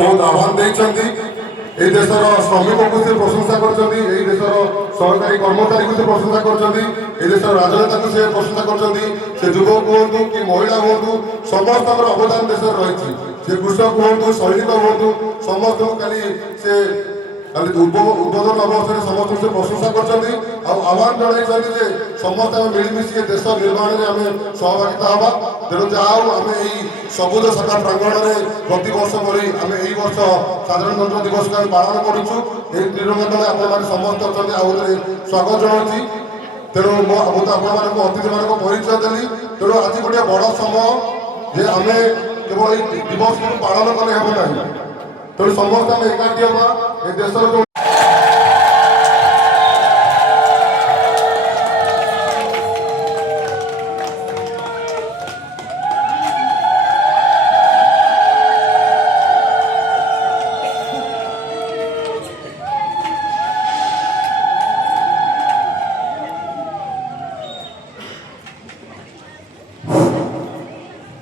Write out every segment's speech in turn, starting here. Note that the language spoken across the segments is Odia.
बहुत आह्वान देइछन्ति এই দেশের শ্রমিককে সে প্রশংসা করছেন, এই দেশের সরকারি কর্মচারী সে প্রশংসা করছেন, এই দেশের রাজনেতা সে প্রশংসা করছেন, সে যুবক হুঁতু কি মহিলা হুঁতু সমস্ত অবদান দেশের রয়েছে, সে কৃষক হুঁতু সৈনিক হুঁতু সমস্ত খালি সে খালি উদ্বোধন অবসরে সমস্ত সে প্রশংসা করছেন আহ্বান জনাইছেন যে সমস্ত আমি মিলিমিশি দেশ নির্মাণে আমি সহভাগিতা হবা। তেণু যাও আমি এই সবুজ শাখা প্রাঙ্গণে প্রতি বর্ষ ভরি আমি এই বর্ষ সাধারণতন্ত্র দিবস আমি পালন করুছু। এই ত্রিরঙ্গা তলে আপনার সমস্ত অনেক আউথরে স্বাগত জনাওছি। তেণু ମୁଁ ତ ଆପଣମାନଙ୍କୁ ଅତିଥିମାନଙ୍କୁ ପରିଚୟ ଦେଲି। ତେଣୁ ଆଜି ଗୋଟିଏ ବଡ଼ ସମୟ ଯେ ଆମେ କେବଳ ଏଇ ଦିବସକୁ ପାଳନ କଲେ ହେବ ନାହିଁ। ତେଣୁ ସମସ୍ତେ ଆମେ ଏକାଠି ହେବା ଏ ଦେଶର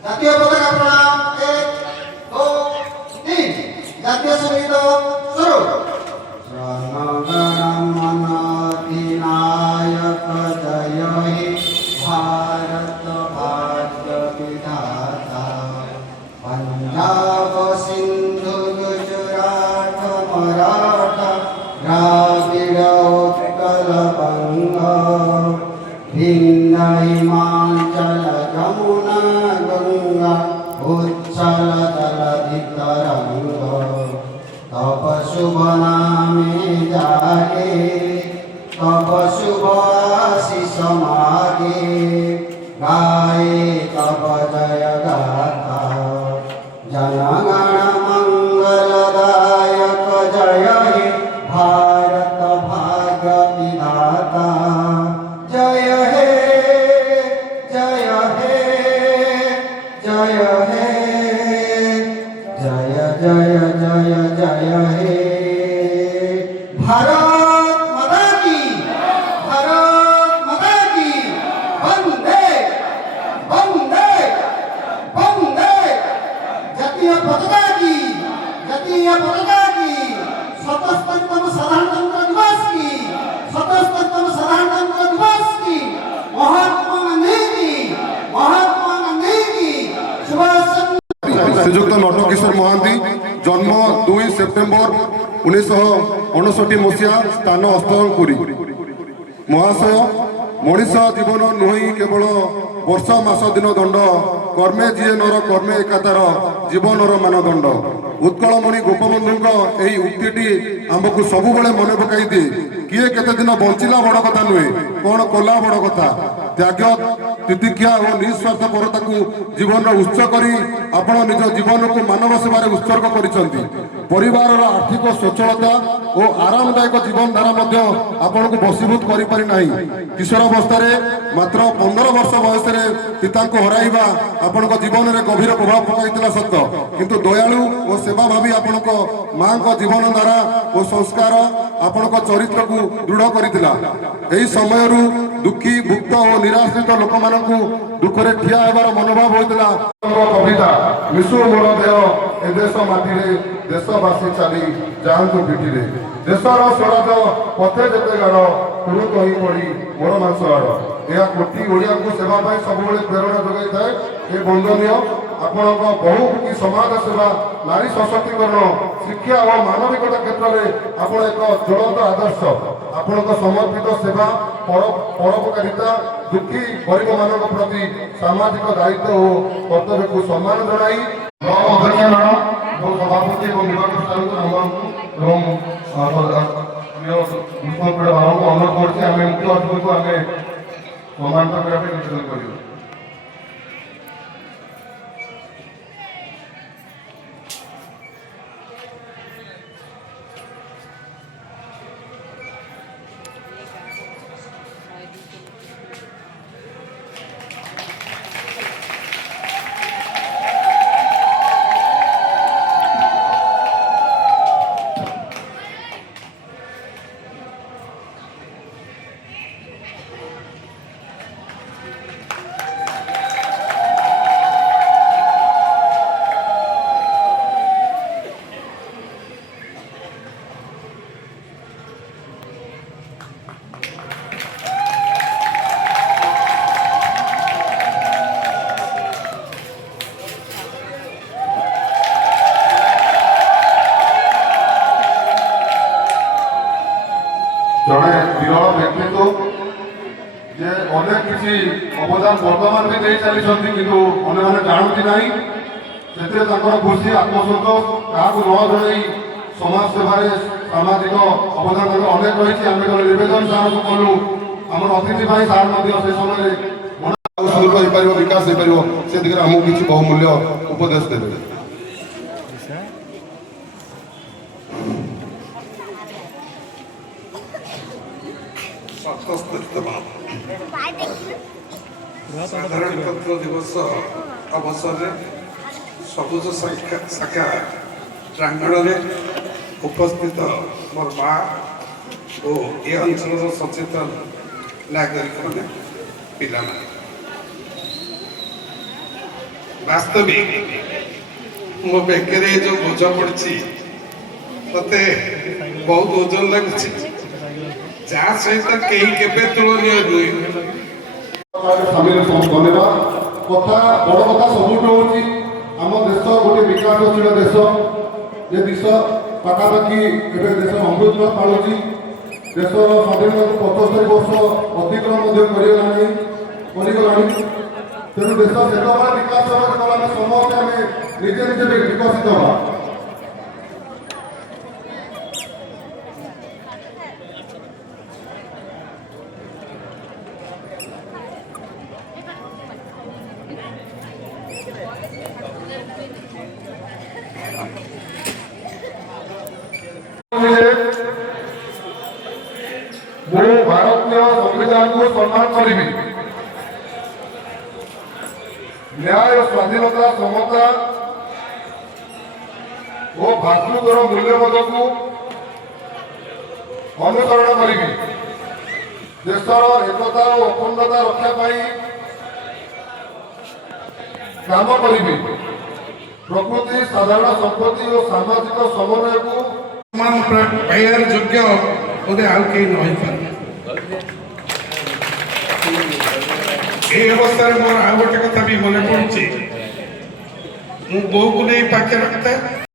জাতীয় পতাকা প্রণাম 1 2 3 জাতীয় সঙ্গীত শুরু। জনগণ অধিনায়ক জয় হে ভারত ভাগ্য বিধাতা পঞ্জাব সিন্ধু গুজরাট মরাঠা দ্রাবিড় উৎকল বঙ্গ ভিন্ন হিমাচল যমুনা গঙ্গা উচ্ছল জলধি তরঙ্গ তব শুভ নামে জাগে তব শুভ আশিস মাগে গায়ে তব জয় গাথা জনগণ মঙ্গলদায়ক জয় হে ভারত ভাগ্য বিধাতা জয় হে জয় হে জয় হে জয় জয় জয় জয় হে ভারত মাতা কি ভারত মাতা কি বন্দে বন্দে বন্দে জাতীয় পতাকা কি জাতীয় পতাকা কি 77তম সাধারণতন্ত্র দিবস কি 77তম সাধারণতন্ত্র দিবস কি মহাত্মা গান্ধী কি মহাত্মা গান্ধী কি সুভাষ শ্রীযুক্ত নটকিশোর মহান্তি জন্ম 2 সেপ্টেম্বর 1959 মସିହା ସ୍ଥାନ ଅସ୍ତପୁରୀ। ମହାଶୟ ମଣିଷ ଜୀବନ ନୁହେଁ କେବଳ ବର୍ଷ ମାସ ଦିନ ଦଣ୍ଡ କର୍ମେ ଯିଏ ନର କର୍ମେ ଏକାତାର ଜୀବନର ମାନଦଣ୍ଡ। ଉତ୍କଳମଣି ଗୋପବନ୍ଧୁଙ୍କ ଏହି ଉକ୍ତିଟି ଆମକୁ ସବୁବେଳେ ମନେ ପକାଇ ଦିଏ କିଏ କେତେ ଦିନ ବଞ୍ଚିଲା ବଡ଼ କଥା ନୁହେଁ, କ'ଣ କଲା ବଡ଼ କଥା। ତ୍ୟାଗ ତିତିକ୍ଷା ଓ ନିଃସ୍ୱାର୍ଥପରତାକୁ ଜୀବନର ଉତ୍ସ କରି ଆପଣ ନିଜ ଜୀବନକୁ ମାନବ ସେବାରେ ଉତ୍ସର୍ଗ କରିଛନ୍ତି। ପରିବାରର ଆର୍ଥିକ ସ୍ୱଚ୍ଛଳତା ଓ ଆରାମଦାୟକ ଜୀବନଧାରା ମଧ୍ୟ ଆପଣଙ୍କୁ ବଶୀଭୂତ କରିପାରି ନାହିଁ। କିଶୋର ଅବସ୍ଥାରେ ମାତ୍ର 15 ବର୍ଷ ବୟସରେ ପିତାଙ୍କୁ ହରାଇବା ଆପଣଙ୍କ ଜୀବନରେ ଗଭୀର ପ୍ରଭାବ ପକାଇଥିଲା ସତ, କିନ୍ତୁ ଦୟାଳୁ ଓ ସେବାଭାବୀ ଆପଣଙ୍କ ମାଙ୍କ ଜୀବନଧାରା ଓ ସଂସ୍କାର ଆପଣଙ୍କ ଚରିତ୍ରକୁ ଦୃଢ଼ କରିଥିଲା। ଏହି ସମୟରୁ ଦୁଃଖୀ ଭୁକ୍ତ ଓ ନିରାଶ୍ରିତ ଲୋକମାନଙ୍କୁ ଦୁଃଖରେ ଠିଆ ହେବାର ମନୋଭାବ ହୋଇଥିଲା। କବିତା ମିଶୁ ମୋର ଦେହ ଏ ଦେଶ ମାଟିରେ ଦେଶବାସୀ ଚାଲି ଯାଆନ୍ତୁ ପିଠିରେ ଦେଶର ସ୍ୱରାଜ ପଥେ ଯେତେ ଗାଡ଼ ପୁରୁ କହି ପଡ଼ି ମୋର ମାଂସ ଆଡ଼। ଏହା କୋଟି ଓଡ଼ିଆଙ୍କୁ ସେବା ପାଇଁ ସବୁବେଳେ ପ୍ରେରଣା ଯୋଗାଇଥାଏ। ଏ ବନ୍ଦନୀୟ ଆପଣଙ୍କ ବହୁମୁଖୀ ସମାଜ ସେବା ନାରୀ ସଶକ୍ତିକରଣ ଶିକ୍ଷା ଓ ମାନବିକତା କ୍ଷେତ୍ରରେ ଆପଣ ଏକ ଜ୍ୱଳନ୍ତ ଆଦର୍ଶ। ଆପଣଙ୍କ ସମର୍ପିତ ସେବା ପରୋପକାରିତା ଦୁଃଖୀ ଗରିବମାନଙ୍କ ପ୍ରତି ସାମାଜିକ ଦାୟିତ୍ୱ ଓ କର୍ତ୍ତବ୍ୟକୁ ସମ୍ମାନ ଜଣାଇ ଅଧ୍ୟକ୍ଷ ଏବଂ ସଭାପତି ଏବଂ ନିର୍ବାଚନ ସ୍ଥାନକୁ ଆମମାନଙ୍କୁ ଏବଂ ପୁଷ୍ପପୀଡ଼ ବାବୁଙ୍କୁ ଅନୁରୋଧ କରୁଛି ଆମେ ମୁଖ୍ୟ ଅତିଥିଙ୍କୁ ଆମେ ସମ୍ମାନିତ କରିବା ପାଇଁ ନିବେଦନ କରିବା। ଜଣେ ବିରଳ ବ୍ୟକ୍ତିତ୍ୱ ଯେ ଅନେକ କିଛି ଅବଦାନ ବର୍ତ୍ତମାନ ବି ଦେଇ ଚାଲିଛନ୍ତି, କିନ୍ତୁ ଅନ୍ୟମାନେ ଜାଣନ୍ତି ନାହିଁ। ସେଥିରେ ତାଙ୍କର ଖୁସି ଆତ୍ମସନ୍ତୋଷ କାହାକୁ ନ ଜଣେଇ ସମାଜ ସେବାରେ ସାମାଜିକ ଅବଦାନ ତାଙ୍କର ଅନେକ ରହିଛି। ଆମେ ଜଣେ ନିବେଦନ ସାର୍ଙ୍କୁ କଲୁ ଆମର ଅତିଥି ପାଇଁ, ସାର୍ ମଧ୍ୟ ସେ ସମୟରେ ସୁଦୃଢ଼ ହେଇପାରିବ, ବିକାଶ ହେଇପାରିବ, ସେ ଦିଗରେ ଆମକୁ କିଛି ବହୁମୂଲ୍ୟ ଉପଦେଶ ଦେବେ। ସାଧାରଣତନ୍ତ୍ର ଦିବସ ଅବସରରେ ସବୁଜ ଶାଖା ପ୍ରାଙ୍ଗଣରେ ଉପସ୍ଥିତ ମୋର ମା ଓ ଏ ଅଞ୍ଚଳର ସଚେତନ ନାଗରିକମାନେ, ପିଲାମାନେ, ବାସ୍ତବିକ ମୋ ବେକରେ ଯେଉଁ ବୋଝ ପଡ଼ିଛି ମତେ ବହୁତ ଓଜନ ଲାଗୁଛି, ଯାହା ସହିତ କେହି କେବେ ତୁଳନୀୟ ନୁହେଁ। ଧନ୍ୟବାଦ। ବଡ଼ କଥା ସବୁଠୁ ହଉଛି ଆମ ଦେଶ ଗୋଟେ ବିକାଶଶୀଳ ଦେଶ। ଏ ଦେଶ ପାଖାପାଖି ଏବେ ଦେଶ ଅମୃତ ପାଳୁଛି। ଦେଶର ସ୍ୱାଧୀନତାକୁ 75 ବର୍ଷ ଅତିକ୍ରମ ମଧ୍ୟ କରିଗଲାଣି। ତେଣୁ ଦେଶ ସେତେବେଳେ ବିକାଶ ହେବ ଯେତେବେଳେ ଆମେ ସମସ୍ତେ ଆମେ ନିଜେ ନିଜେ ବିକଶିତ ହେବା। ମୁଁ ଭାରତୀୟ ସମ୍ବିଧାନକୁ ସମ୍ମାନ କରିବି। ନ୍ୟାୟ, ସ୍ୱାଧୀନତା, ସମତା ଓ ଭାତୃତ୍ୱର ମୂଲ୍ୟବୋଧକୁ ଅନୁସରଣ କରିବି। ଦେଶର ଏକତା ଓ ଅଖଣ୍ଡତା ରକ୍ଷା ପାଇଁ କାମ କରିବି। ପ୍ରକୃତି, ସାଧାରଣ ସମ୍ପତ୍ତି ଓ ସାମାଜିକ ସମନ୍ୱୟକୁ ସମ୍ମାନ ପାଇବାର ଯୋଗ୍ୟ ବୋଧେ ଆଉ କେହି ନ ହେଇପାରେ। এই অবস্থায় মোর ଆଉ ଗୋଟେ କଥା ବି ମନେ ପଡୁଛି। ମୁଁ ବୋଉକୁ ନେଇ ପାଖରେ ରଖିଥାଏ।